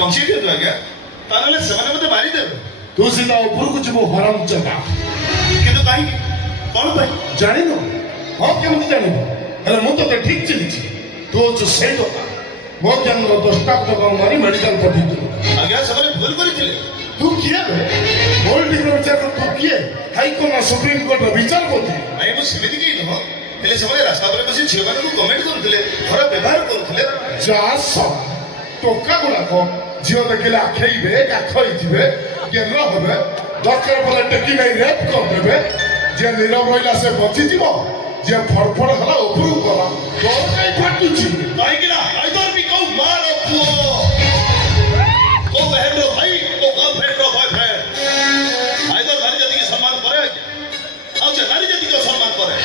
बंशी दियो आज्ञा ताले सेमाने मते मारी देबे तू सीधा ऊपर को जब हराम चला किंतु काहे कोन भाई जानि न हां केमति जानि अरे मु तो ठीक चली तू जो सही तो मो जन 10 टा तो मारी मेडिकल पठी आज्ञा सबरे भूल करिथिले तू किए बे गोल्ड विचार तू किए हाई कोर्ट सुप्रीम कोर्ट विचार करती भाई मु समिति की न हेले सबरे रास्ता पर बसी झियो माने को कमेंट करथिले खराब व्यवहार करथिले जा सब टोका गुला को झियो देखले आखैबे गाखैथिबे गेल होबे दरकार पले टेकी नै रेप कर देबे जे नीरव रहिला से बची जीवो जे फड़फड़ हला उपरु करा तो काई फाटुची काई किला आइदर भी को मार पुओ को बहन रो भाई को गर्लफ्रेंड रो बॉयफ्रेंड आइदर नारी जाति के सम्मान करे आ जे नारी जाति के सम्मान करे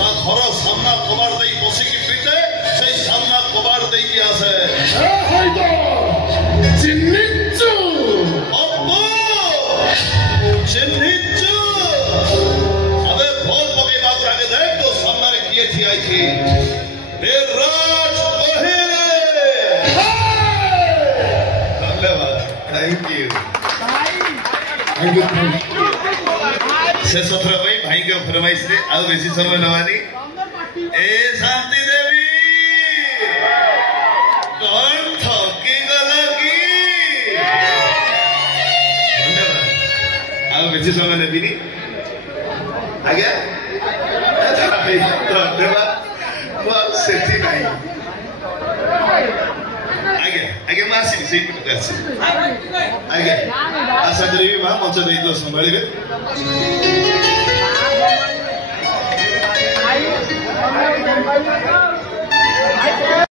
ता घर सामना कबाड़ देई बसी की पीटे से सामना कबाड़ देई की आसे ए हाइदर चिन्निचू अब्बो चिन्निचू अबे बोल पके बात आगे देख तो सामने रे किए थी आई थी देवराज गोहिल धन्यवाद थैंक यू से सत्र भाई भाई के फरमाइश रे आ बेसी समय नवानी ए शांति देवी कौन थकी गला की धन्यवाद आ बेसी समय नेबिनी आज्ञा धन्यवाद वो सेठी नहीं आगे मासी से करसी आगे आशा करी मां मंच नहीं तो संभालिबे